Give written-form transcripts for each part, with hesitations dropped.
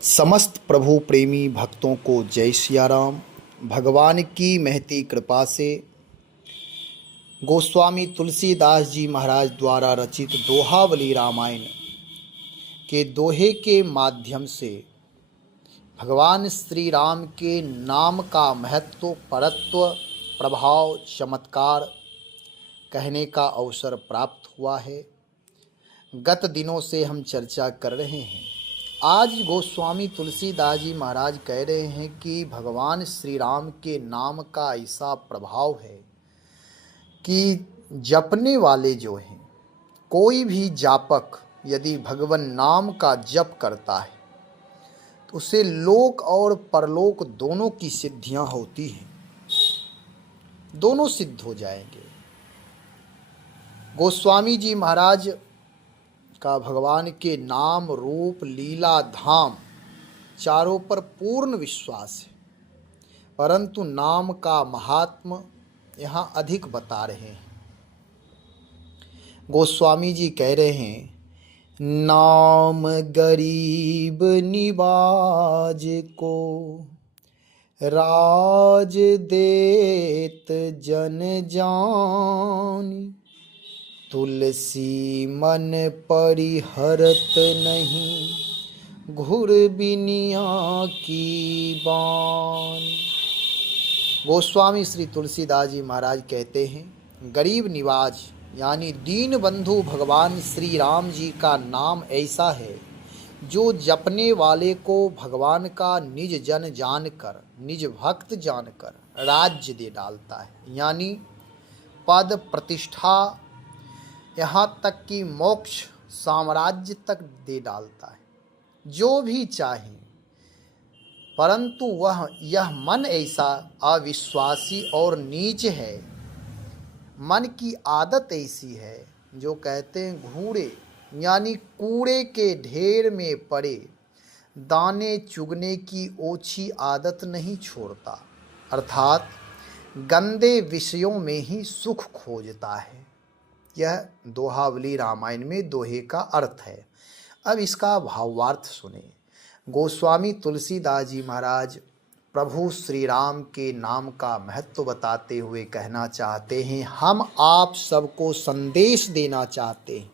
समस्त प्रभु प्रेमी भक्तों को जय सिया राम। भगवान की महती कृपा से गोस्वामी तुलसीदास जी महाराज द्वारा रचित दोहावली रामायण के दोहे के माध्यम से भगवान श्री राम के नाम का महत्व, परत्व, प्रभाव, चमत्कार कहने का अवसर प्राप्त हुआ है। गत दिनों से हम चर्चा कर रहे हैं। आज गोस्वामी तुलसीदास जी महाराज कह रहे हैं कि भगवान श्री राम के नाम का ऐसा प्रभाव है कि जपने वाले जो हैं, कोई भी जापक यदि भगवान नाम का जप करता है तो उसे लोक और परलोक दोनों की सिद्धियां होती हैं, दोनों सिद्ध हो जाएंगे। गोस्वामी जी महाराज का भगवान के नाम, रूप, लीला, धाम चारों पर पूर्ण विश्वास है, परंतु नाम का महात्म यहाँ अधिक बता रहे हैं। गोस्वामी जी कह रहे हैं, नाम गरीब निवाज को राज देत जन जानी, तुलसी मन परिहरत नहीं घुर बिनिया की बान। गोस्वामी श्री तुलसीदास जी महाराज कहते हैं, गरीब निवाज यानी दीन बंधु भगवान श्री राम जी का नाम ऐसा है जो जपने वाले को भगवान का निज जन जानकर, निज भक्त जानकर राज्य दे डालता है, यानी पद, प्रतिष्ठा, यहाँ तक कि मोक्ष, साम्राज्य तक दे डालता है, जो भी चाहे। परंतु यह मन ऐसा अविश्वासी और नीच है, मन की आदत ऐसी है जो कहते हैं घूड़े यानी कूड़े के ढेर में पड़े दाने चुगने की ओछी आदत नहीं छोड़ता, अर्थात गंदे विषयों में ही सुख खोजता है। यह दोहावली रामायण में दोहे का अर्थ है। अब इसका भावार्थ सुने। गोस्वामी तुलसीदास जी महाराज प्रभु श्री राम के नाम का महत्व बताते हुए कहना चाहते हैं, हम आप सबको संदेश देना चाहते हैं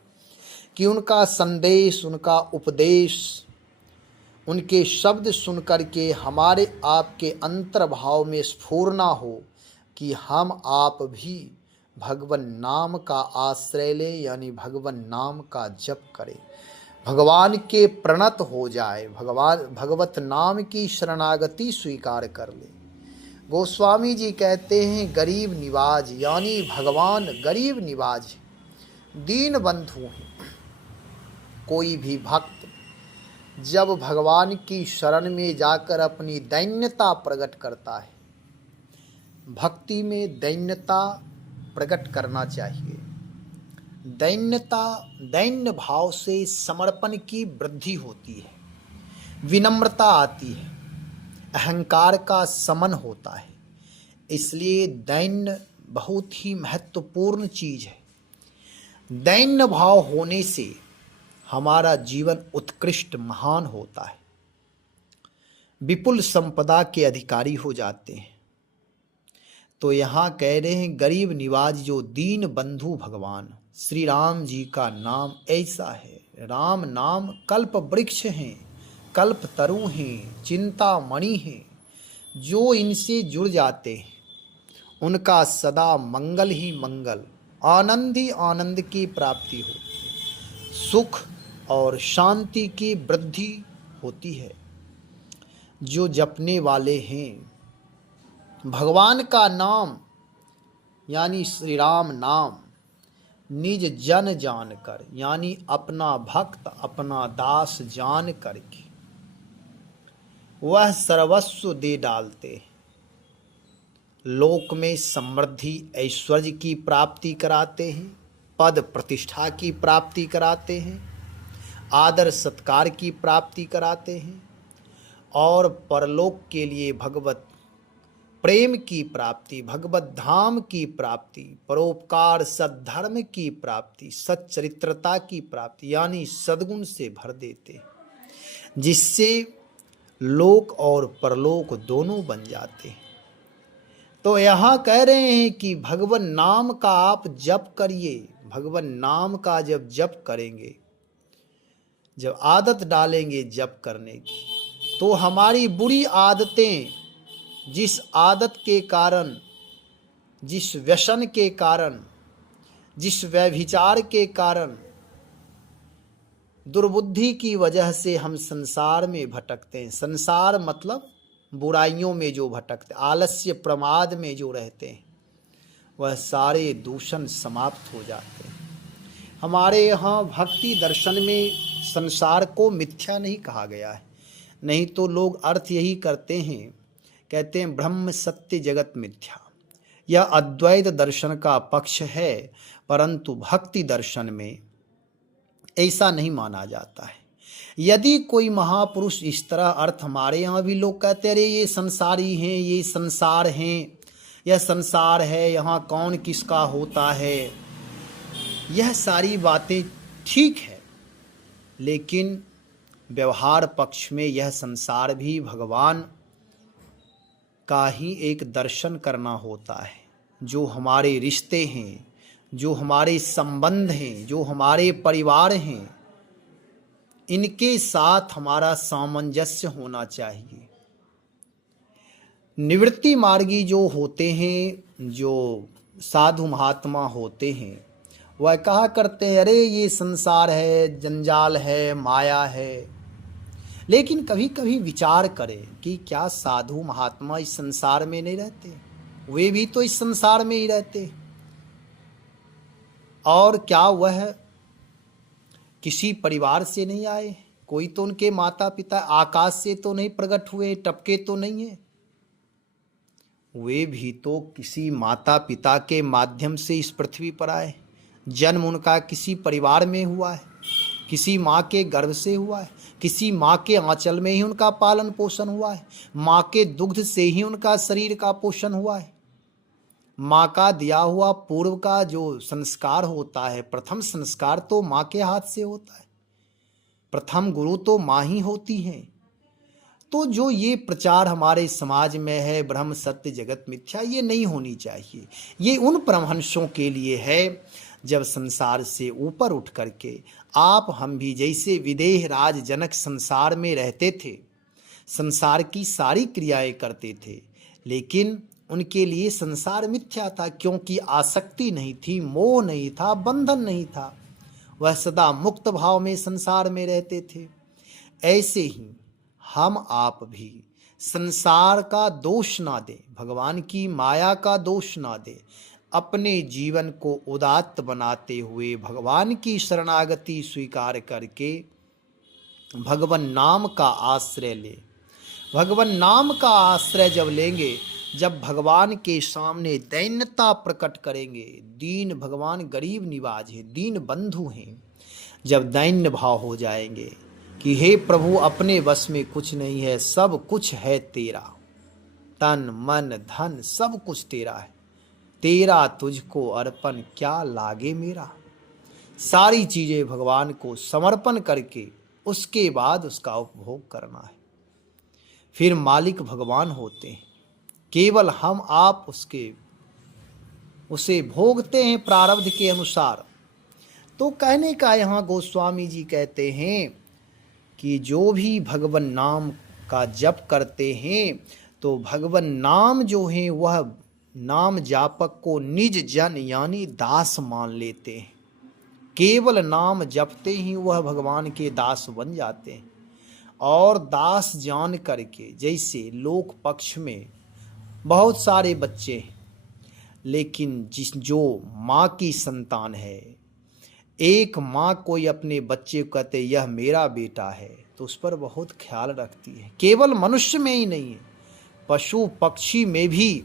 कि उनका संदेश, उनका उपदेश, उनके शब्द सुनकर के हमारे आपके अंतर्भाव में स्फुरना हो कि हम आप भी भगवान नाम का आश्रय ले, यानी भगवान नाम का जप करें, भगवान के प्रणत हो जाए, भगवत नाम की शरणागति स्वीकार कर ले। गोस्वामी जी कहते हैं, गरीब निवाज यानी भगवान गरीब निवाज, दीन बंधु हैं। कोई भी भक्त जब भगवान की शरण में जाकर अपनी दैन्यता प्रकट करता है, भक्ति में दैन्यता प्रकट करना चाहिए। दैन्य भाव से समर्पण की वृद्धि होती है, विनम्रता आती है, अहंकार का समन होता है। इसलिए दैन्य बहुत ही महत्वपूर्ण चीज है। दैन्य भाव होने से हमारा जीवन उत्कृष्ट, महान होता है, विपुल संपदा के अधिकारी हो जाते हैं। तो यहाँ कह रहे हैं, गरीब निवाज जो दीन बंधु भगवान श्री राम जी का नाम ऐसा है। राम नाम कल्प वृक्ष हैं, कल्प तरु हैं, चिंतामणि हैं। जो इनसे जुड़ जाते हैं उनका सदा मंगल ही मंगल, आनंद ही आनंद की प्राप्ति होती है, सुख और शांति की वृद्धि होती है। जो जपने वाले हैं भगवान का नाम यानी श्री राम नाम, निज जन जानकर यानी अपना भक्त, अपना दास जान करके वह सर्वस्व दे डालते हैं। लोक में समृद्धि, ऐश्वर्य की प्राप्ति कराते हैं, पद प्रतिष्ठा की प्राप्ति कराते हैं, आदर सत्कार की प्राप्ति कराते हैं, और परलोक के लिए भगवत प्रेम की प्राप्ति, भगवत धाम की प्राप्ति, परोपकार, सद्धर्म की प्राप्ति, सच्चरित्रता की प्राप्ति यानी सद्गुण से भर देते, जिससे लोक और परलोक दोनों बन जाते हैं। तो यहाँ कह रहे हैं कि भगवान नाम का आप जप करिए। भगवान नाम का जब जप करेंगे, जब आदत डालेंगे जप करने की, तो हमारी बुरी आदतें, जिस आदत के कारण, जिस व्यसन के कारण, जिस व्यभिचार के कारण, दुर्बुद्धि की वजह से हम संसार में भटकते हैं। संसार मतलब बुराइयों में जो भटकते, आलस्य प्रमाद में जो रहते हैं, वह सारे दूषण समाप्त हो जाते हैं। हमारे यहाँ भक्ति दर्शन में संसार को मिथ्या नहीं कहा गया है। नहीं तो लोग अर्थ यही करते हैं, कहते हैं ब्रह्म सत्य जगत मिथ्या। यह अद्वैत दर्शन का पक्ष है, परंतु भक्ति दर्शन में ऐसा नहीं माना जाता है। यदि कोई महापुरुष इस तरह अर्थ, हमारे यहाँ भी लोग कहते हैं अरे ये संसारी हैं, ये संसार हैं, यह संसार है, यहाँ कौन किसका होता है, यह सारी बातें ठीक है, लेकिन व्यवहार पक्ष में यह संसार भी भगवान का ही एक दर्शन करना होता है। जो हमारे रिश्ते हैं, जो हमारे संबंध हैं, जो हमारे परिवार हैं, इनके साथ हमारा सामंजस्य होना चाहिए। निवृत्ति मार्गी जो होते हैं, जो साधु महात्मा होते हैं, वह कहा करते हैं अरे ये संसार है, जंजाल है, माया है। लेकिन कभी कभी विचार करें कि क्या साधु महात्मा इस संसार में नहीं रहते? वे भी तो इस संसार में ही रहते। और क्या वह किसी परिवार से नहीं आए? कोई तो उनके माता पिता आकाश से तो नहीं प्रकट हुए, टपके तो नहीं है। वे भी तो किसी माता पिता के माध्यम से इस पृथ्वी पर आए। जन्म उनका किसी परिवार में हुआ है, किसी माँ के गर्भ से हुआ है, किसी माँ के आंचल में ही उनका पालन पोषण हुआ है, माँ के दुग्ध से ही उनका शरीर का पोषण हुआ है। माँ का दिया हुआ पूर्व का जो संस्कार होता है, प्रथम संस्कार तो माँ के हाथ से होता है, प्रथम गुरु तो माँ ही होती है। तो जो ये प्रचार हमारे समाज में है ब्रह्म सत्य जगत मिथ्या, ये नहीं होनी चाहिए। ये उन परमहंसों के लिए है जब संसार से ऊपर उठ करके आप हम भी जैसे विदेह राज जनक संसार में रहते थे, संसार की सारी क्रियाएं करते थे, लेकिन उनके लिए संसार मिथ्या था, क्योंकि आसक्ति नहीं थी, मोह नहीं था, बंधन नहीं था। वह सदा मुक्त भाव में संसार में रहते थे। ऐसे ही हम आप भी संसार का दोष ना दें, भगवान की माया का दोष ना दें, अपने जीवन को उदात्त बनाते हुए भगवान की शरणागति स्वीकार करके भगवान नाम का आश्रय ले। भगवान नाम का आश्रय जब लेंगे, जब भगवान के सामने दैन्यता प्रकट करेंगे, दीन भगवान गरीब निवाज है, दीन बंधु हैं, जब दैन्य भाव हो जाएंगे कि हे प्रभु अपने बस में कुछ नहीं है, सब कुछ है तेरा, तन मन धन सब कुछ तेरा है, तेरा तुझको अर्पण क्या लागे मेरा। सारी चीजें भगवान को समर्पण करके उसके बाद उसका उपभोग करना है। फिर मालिक भगवान होते हैं, केवल हम आप उसे भोगते हैं प्रारब्ध के अनुसार। तो कहने का यहाँ गोस्वामी जी कहते हैं कि जो भी भगवान नाम का जप करते हैं, तो भगवान नाम जो है वह नाम जापक को निज जन यानी दास मान लेते हैं। केवल नाम जपते ही वह भगवान के दास बन जाते हैं। और दास जान करके, जैसे लोक पक्ष में बहुत सारे बच्चे हैं, लेकिन जो माँ की संतान है, एक माँ कोई अपने बच्चे को कहते यह मेरा बेटा है, तो उस पर बहुत ख्याल रखती है। केवल मनुष्य में ही नहीं है, पशु पक्षी में भी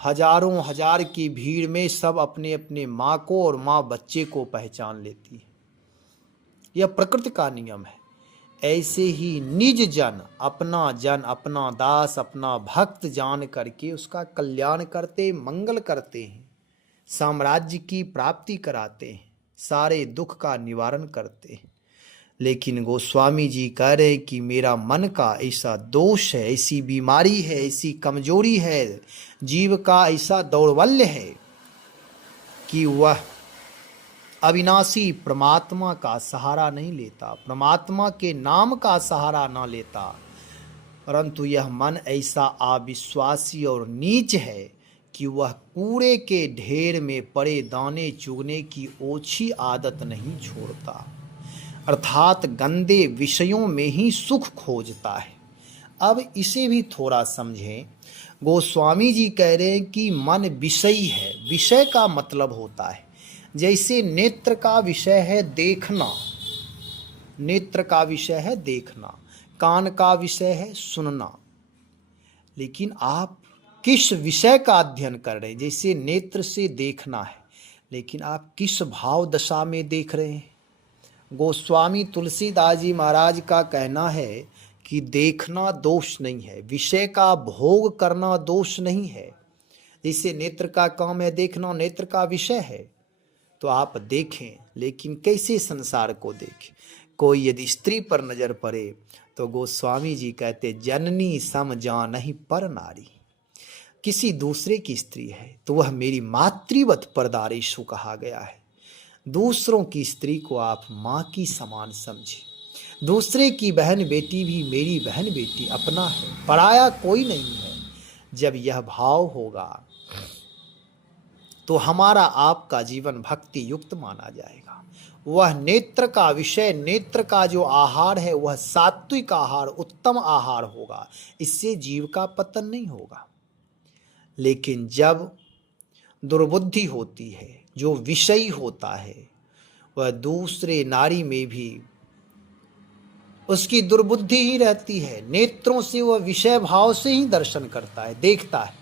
हजारों हजार की भीड़ में सब अपने अपने माँ को और माँ बच्चे को पहचान लेती है। यह प्रकृति का नियम है। ऐसे ही निज जन, अपना दास, अपना भक्त जान करके उसका कल्याण करते, मंगल करते हैं, साम्राज्य की प्राप्ति कराते हैं, सारे दुख का निवारण करते हैं। लेकिन गोस्वामी जी कह रहे कि मेरा मन का ऐसा दोष है, ऐसी बीमारी है, ऐसी कमजोरी है, जीव का ऐसा दौर्बल्य है कि वह अविनाशी परमात्मा का सहारा नहीं लेता, परमात्मा के नाम का सहारा ना लेता, परंतु यह मन ऐसा अविश्वासी और नीच है कि वह कूड़े के ढेर में पड़े दाने चुगने की ओछी आदत नहीं छोड़ता, अर्थात गंदे विषयों में ही सुख खोजता है। अब इसे भी थोड़ा समझें। गोस्वामी जी कह रहे हैं कि मन विषयी है। विषय का मतलब होता है, जैसे नेत्र का विषय है देखना, नेत्र का विषय है देखना, कान का विषय है सुनना, लेकिन आप किस विषय का अध्ययन कर रहे हैं? जैसे नेत्र से देखना है, लेकिन आप किस भाव दशा में देख रहे हैं? गोस्वामी तुलसीदास जी महाराज का कहना है कि देखना दोष नहीं है, विषय का भोग करना दोष नहीं है। जैसे नेत्र का काम है देखना, नेत्र का विषय है, तो आप देखें, लेकिन कैसे संसार को देखें? कोई यदि स्त्री पर नजर पड़े तो गोस्वामी जी कहते जननी सम जानहि पर नारी, किसी दूसरे की स्त्री है तो वह मेरी मातृवत परदारेशु कहा गया है। दूसरों की स्त्री को आप माँ की समान समझे। दूसरे की बहन बेटी भी मेरी बहन बेटी अपना है, पराया कोई नहीं है। जब यह भाव होगा तो हमारा आपका जीवन भक्ति युक्त माना जाएगा। वह नेत्र का विषय, नेत्र का जो आहार है वह सात्विक आहार, उत्तम आहार होगा, इससे जीव का पतन नहीं होगा। लेकिन जब दुर्बुद्धि होती है, जो विषयी होता है, वह दूसरे नारी में भी उसकी दुर्बुद्धि ही रहती है, नेत्रों से वह विषय भाव से ही दर्शन करता है, देखता है।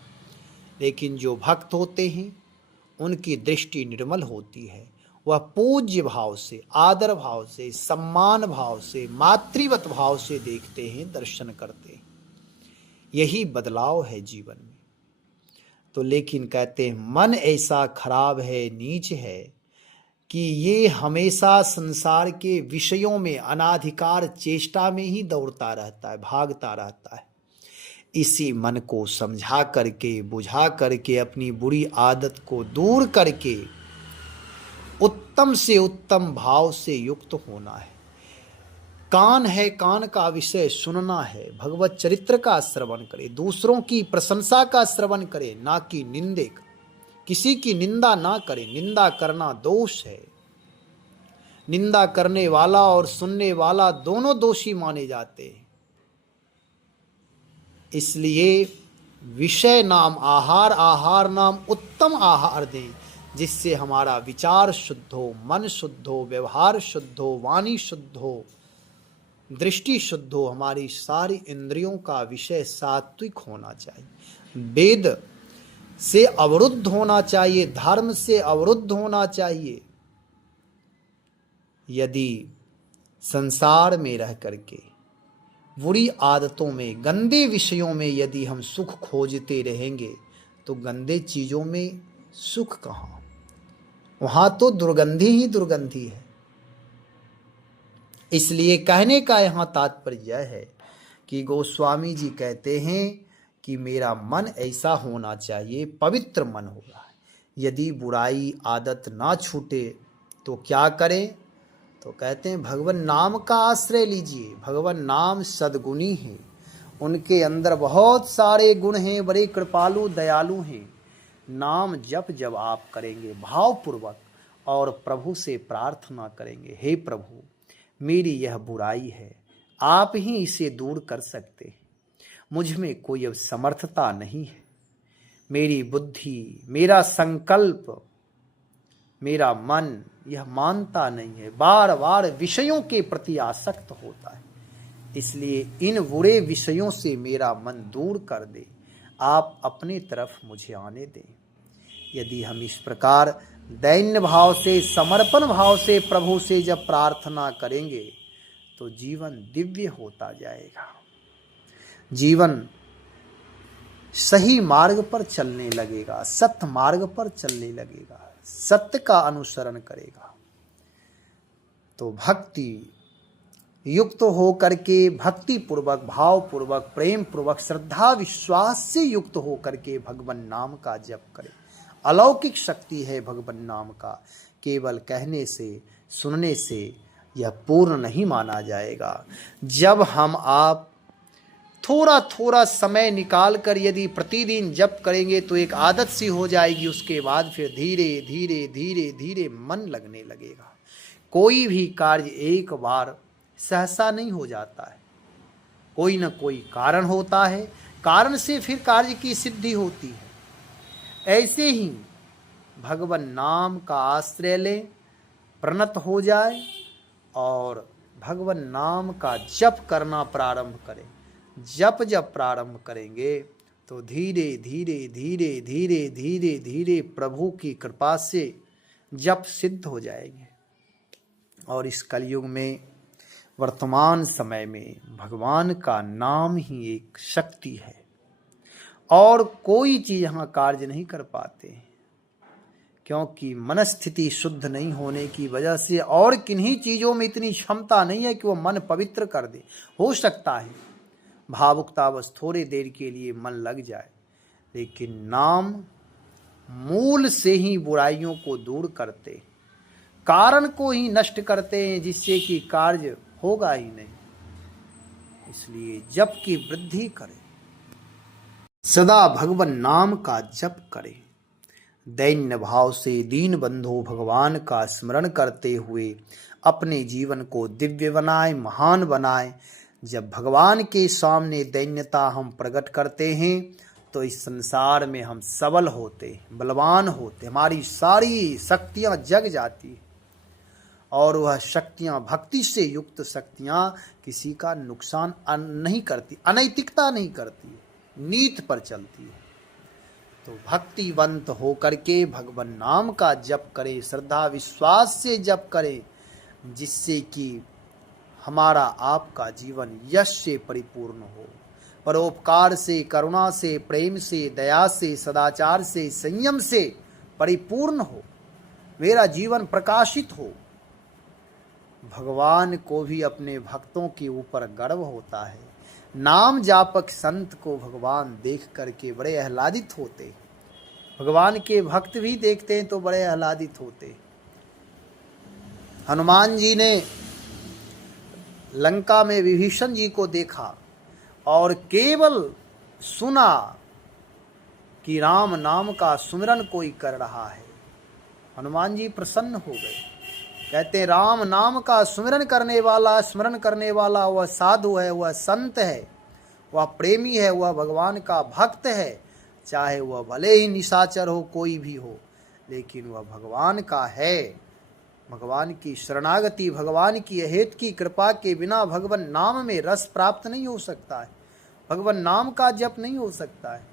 लेकिन जो भक्त होते हैं उनकी दृष्टि निर्मल होती है, वह पूज्य भाव से, आदर भाव से, सम्मान भाव से, मातृवत भाव से देखते हैं, दर्शन करते हैं। यही बदलाव है जीवन में। तो लेकिन कहते हैं मन ऐसा खराब है, नीच है कि ये हमेशा संसार के विषयों में अनाधिकार चेष्टा में ही दौड़ता रहता है, भागता रहता है। इसी मन को समझा करके, बुझा करके, अपनी बुरी आदत को दूर करके उत्तम से उत्तम भाव से युक्त होना है। कान है, कान का विषय सुनना है, भगवत चरित्र का श्रवण करे, दूसरों की प्रशंसा का श्रवण करे, ना कि निंदे, किसी की निंदा ना करे। निंदा करना दोष है। निंदा करने वाला और सुनने वाला दोनों दोषी माने जाते हैं। इसलिए विषय नाम आहार, आहार नाम उत्तम आहार दें, जिससे हमारा विचार शुद्ध हो, मन शुद्ध हो, व्यवहार शुद्ध हो, वाणी शुद्ध हो, दृष्टि शुद्ध हो। हमारी सारी इंद्रियों का विषय सात्विक होना चाहिए, वेद से अवरुद्ध होना चाहिए, धर्म से अवरुद्ध होना चाहिए। यदि संसार में रह करके बुरी आदतों में, गंदे विषयों में यदि हम सुख खोजते रहेंगे तो गंदे चीजों में सुख कहाँ? वहां तो दुर्गंधी ही दुर्गंधी है। इसलिए कहने का यहां तात्पर्य है कि गोस्वामी जी कहते हैं कि मेरा मन ऐसा होना चाहिए, पवित्र मन होगा। यदि बुराई आदत ना छूटे तो क्या करें? तो कहते हैं भगवान नाम का आश्रय लीजिए। भगवान नाम सद्गुणी है, उनके अंदर बहुत सारे गुण हैं, बड़े कृपालु दयालु हैं। नाम जप जब आप करेंगे भावपूर्वक और प्रभु से प्रार्थना करेंगे, हे प्रभु मेरी यह बुराई है, आप ही इसे दूर कर सकते हैं, मुझ में कोई अब समर्थता नहीं है, मेरी बुद्धि, मेरा संकल्प, मेरा मन यह मानता नहीं है, बार बार विषयों के प्रति आसक्त होता है, इसलिए इन बुरे विषयों से मेरा मन दूर कर दे, आप अपने तरफ मुझे आने दें। यदि हम इस प्रकार दैन्य भाव से, समर्पण भाव से प्रभु से जब प्रार्थना करेंगे तो जीवन दिव्य होता जाएगा, जीवन सही मार्ग पर चलने लगेगा, सत्य मार्ग पर चलने लगेगा, सत्य का अनुसरण करेगा। तो भक्ति युक्त हो करके भक्ति पूर्वक, भाव पूर्वक, प्रेम पूर्वक, श्रद्धा विश्वास से युक्त हो करके भगवान नाम का जप करें। अलौकिक शक्ति है भगवान नाम का, केवल कहने से, सुनने से यह पूर्ण नहीं माना जाएगा। जब हम आप थोड़ा थोड़ा समय निकाल कर यदि प्रतिदिन जप करेंगे तो एक आदत सी हो जाएगी। उसके बाद फिर धीरे धीरे धीरे धीरे मन लगने लगेगा। कोई भी कार्य एक बार सहसा नहीं हो जाता है, कोई न कोई कारण होता है, कारण से फिर कार्य की सिद्धि होती है। ऐसे ही भगवान नाम का आश्रय लें, प्रणत हो जाए और भगवान नाम का जप करना प्रारंभ करें। जब प्रारंभ करेंगे तो धीरे धीरे धीरे धीरे धीरे धीरे प्रभु की कृपा से जप सिद्ध हो जाएंगे। और इस कलयुग में, वर्तमान समय में भगवान का नाम ही एक शक्ति है और कोई चीज यहाँ कार्य नहीं कर पाते, क्योंकि मनस्थिति शुद्ध नहीं होने की वजह से और किन्हीं चीजों में इतनी क्षमता नहीं है कि वो मन पवित्र कर दे। हो सकता है भावुकता बस थोड़ी देर के लिए मन लग जाए, लेकिन नाम मूल से ही बुराइयों को दूर करते, कारण को ही नष्ट करते हैं, जिससे कि कार्य होगा ही नहीं। इसलिए जप की वृद्धि करें, सदा भगवान नाम का जप करें। दैन्य भाव से दीन बंधु भगवान का स्मरण करते हुए अपने जीवन को दिव्य बनाए, महान बनाए। जब भगवान के सामने दैन्यता हम प्रकट करते हैं तो इस संसार में हम सबल होते, बलवान होते, हमारी सारी शक्तियां जग जाती और वह शक्तियां, भक्ति से युक्त शक्तियां किसी का नुकसान नहीं करती, अनैतिकता नहीं करती, नीति पर चलती है। तो भक्तिवंत हो करके भगवान नाम का जप करें, श्रद्धा विश्वास से जप करें, जिससे कि हमारा आपका जीवन यश से परिपूर्ण हो, परोपकार से, करुणा से, प्रेम से, दया से, सदाचार से, संयम से परिपूर्ण हो, मेरा जीवन प्रकाशित हो। भगवान को भी अपने भक्तों के ऊपर गर्व होता है। नाम जापक संत को भगवान देख करके बड़े आह्लादित होते, भगवान के भक्त भी देखते हैं तो बड़े आह्लादित होते। हनुमान जी ने लंका में विभीषण जी को देखा और केवल सुना कि राम नाम का सुमिरन कोई कर रहा है, हनुमान जी प्रसन्न हो गए। कहते राम नाम का सुमिरन करने वाला, स्मरण करने वाला वह साधु है, वह संत है, वह प्रेमी है, वह भगवान का भक्त है। चाहे वह भले ही निशाचर हो, कोई भी हो, लेकिन वह भगवान का है। भगवान की शरणागति, भगवान की अहेत की कृपा के बिना भगवान नाम में रस प्राप्त नहीं हो सकता है, भगवान नाम का जप नहीं हो सकता है।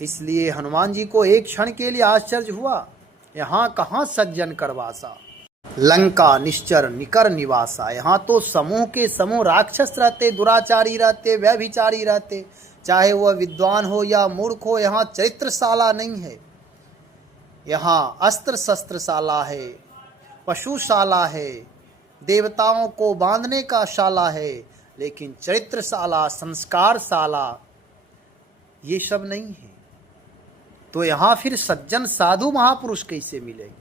इसलिए हनुमान जी को एक क्षण के लिए आश्चर्य हुआ, यहाँ कहाँ सज्जन करवासा, लंका निश्चर निकर निवासा। यहाँ तो समूह के समूह राक्षस रहते, दुराचारी रहते, व्यभिचारी रहते, चाहे वह विद्वान हो या मूर्ख हो। यहाँ चरित्रशाला नहीं है, यहाँ अस्त्र शस्त्रशाला है, पशुशाला है, देवताओं को बांधने का शाला है, लेकिन चरित्रशाला, संस्कारशाला ये सब नहीं है। तो यहाँ फिर सज्जन साधु महापुरुष कैसे मिलेंगे?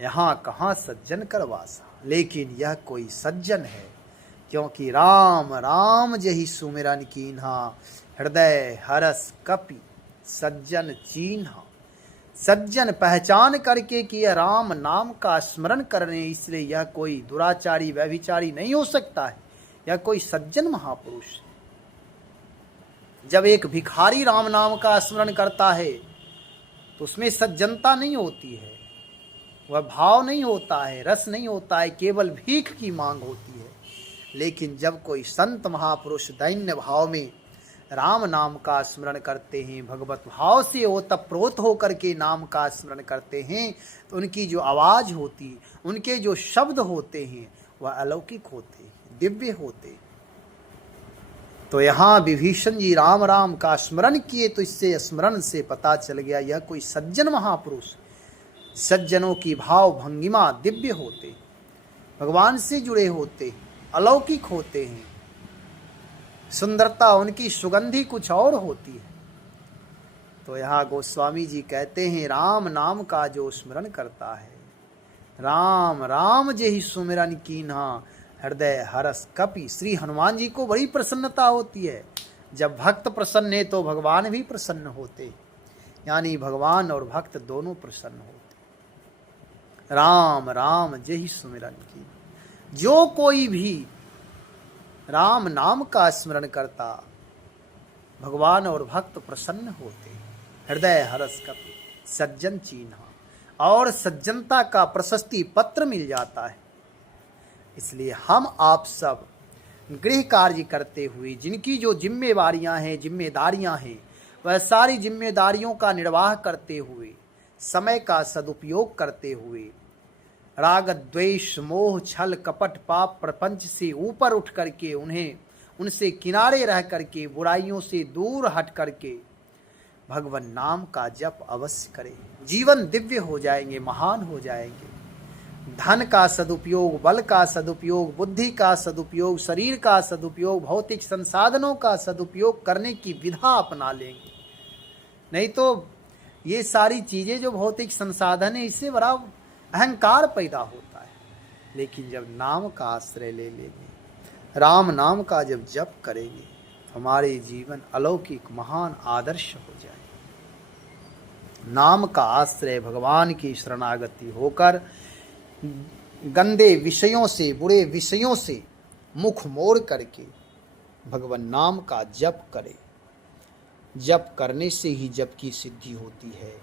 यहाँ कहाँ सज्जन करवासा। लेकिन यह कोई सज्जन है, क्योंकि राम राम जहि सुमिरन कीन्हा, हृदय हरस कपि सज्जन चीन्हा। सज्जन पहचान करके कि यह राम नाम का स्मरण करने, इसलिए यह कोई दुराचारी व्यभिचारी नहीं हो सकता है, यह कोई सज्जन महापुरुष। जब एक भिखारी राम नाम का स्मरण करता है तो उसमें सज्जनता नहीं होती है, वह भाव नहीं होता है, रस नहीं होता है, केवल भीख की मांग होती है। लेकिन जब कोई संत महापुरुष दैन्य भाव में राम नाम का स्मरण करते हैं, भगवत भाव से ओतप्रोत होकर के नाम का स्मरण करते हैं, तो उनकी जो आवाज़ होती, उनके जो शब्द होते हैं, वह अलौकिक होते, दिव्य होते। तो यहाँ विभीषण जी राम राम का स्मरण किए, तो इससे स्मरण से पता चल गया यह कोई सज्जन महापुरुष। सज्जनों की भाव भंगिमा दिव्य होते। भगवान से जुड़े होते हैं, अलौकिक होते हैं। सुंदरता उनकी सुगंधी कुछ और होती है। तो यहाँ गोस्वामी जी कहते हैं, राम नाम का जो स्मरण करता है, राम राम जेहि सुमिरन कीन्हा हृदय हरस कपि। श्री हनुमान जी को बड़ी प्रसन्नता होती है। जब भक्त प्रसन्न है तो भगवान भी प्रसन्न होते, यानी भगवान और भक्त दोनों प्रसन्न होते। राम राम जेहि सुमिरन की, जो कोई भी राम नाम का स्मरण करता, भगवान और भक्त प्रसन्न होते। हृदय हरस कपि सज्जन चीन्हा, और सज्जनता का प्रशस्ति पत्र मिल जाता है। इसलिए हम आप सब गृह कार्य करते हुए जिनकी जो जिम्मेदारियां हैं, वह सारी जिम्मेदारियों का निर्वाह करते हुए, समय का सदुपयोग करते हुए, राग द्वेष मोह छल कपट पाप प्रपंच से ऊपर उठ करके, उनसे किनारे रह करके, बुराइयों से दूर हट करके भगवान नाम का जप अवश्य करें। जीवन दिव्य हो जाएंगे, महान हो जाएंगे। धन का सदुपयोग, बल का सदुपयोग, बुद्धि का सदुपयोग, शरीर का सदुपयोग, भौतिक संसाधनों का सदुपयोग करने की विधा अपना लेंगे। नहीं तो ये सारी चीजें जो भौतिक संसाधन है, इससे बड़ा अहंकार पैदा होता है। लेकिन जब नाम का आश्रय ले लेंगे, राम नाम का जब जप करेंगे, हमारे जीवन अलौकिक महान आदर्श हो जाए। नाम का आश्रय भगवान की शरणागति होकर गंदे विषयों से, बुरे विषयों से मुख मोड़ करके भगवान नाम का जप करें। जप करने से ही जप की सिद्धि होती है,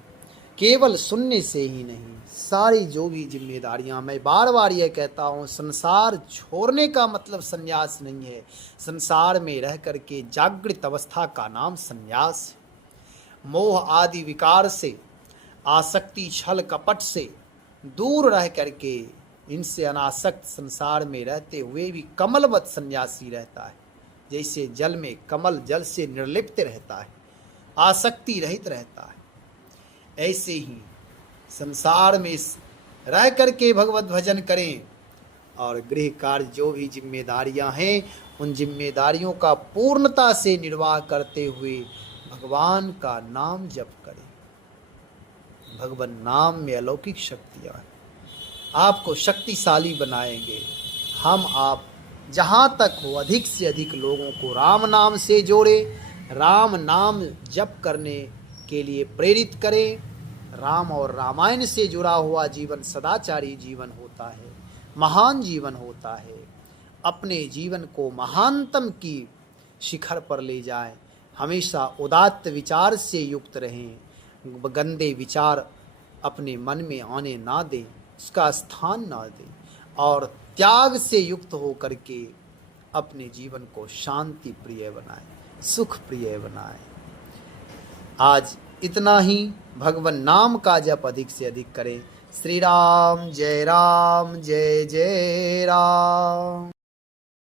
केवल सुनने से ही नहीं। सारी जो भी जिम्मेदारियां, मैं बार बार यह कहता हूँ, संसार छोड़ने का मतलब संन्यास नहीं है। संसार में रह करके जागृत अवस्था का नाम संन्यास है। मोह आदि विकार से, आसक्ति छल कपट से दूर रह करके, इनसे अनासक्त संसार में रहते हुए भी कमलवत सन्यासी रहता है। जैसे जल में कमल जल से निर्लिप्त रहता है, आसक्ति रहित रहता है, ऐसे ही संसार में रह करके भगवत भजन करें। और गृह कार्य जो भी जिम्मेदारियां हैं, उन जिम्मेदारियों का पूर्णता से निर्वाह करते हुए भगवान का नाम जप करें। भगवान नाम में अलौकिक शक्तियां हैं, आपको शक्तिशाली बनाएंगे। हम आप जहाँ तक हो अधिक से अधिक लोगों को राम नाम से जोड़े, राम नाम जप करने के लिए प्रेरित करें। राम और रामायण से जुड़ा हुआ जीवन सदाचारी जीवन होता है, महान जीवन होता है। अपने जीवन को महानतम की शिखर पर ले जाएं। हमेशा उदात्त विचार से युक्त रहें, गंदे विचार अपने मन में आने ना दें, उसका स्थान ना दें, और त्याग से युक्त होकर के अपने जीवन को शांति प्रिय बनाएं, सुख प्रिय बनाएं। आज इतना ही। भगवान नाम का जप अधिक से अधिक करें। श्री राम जय जय राम।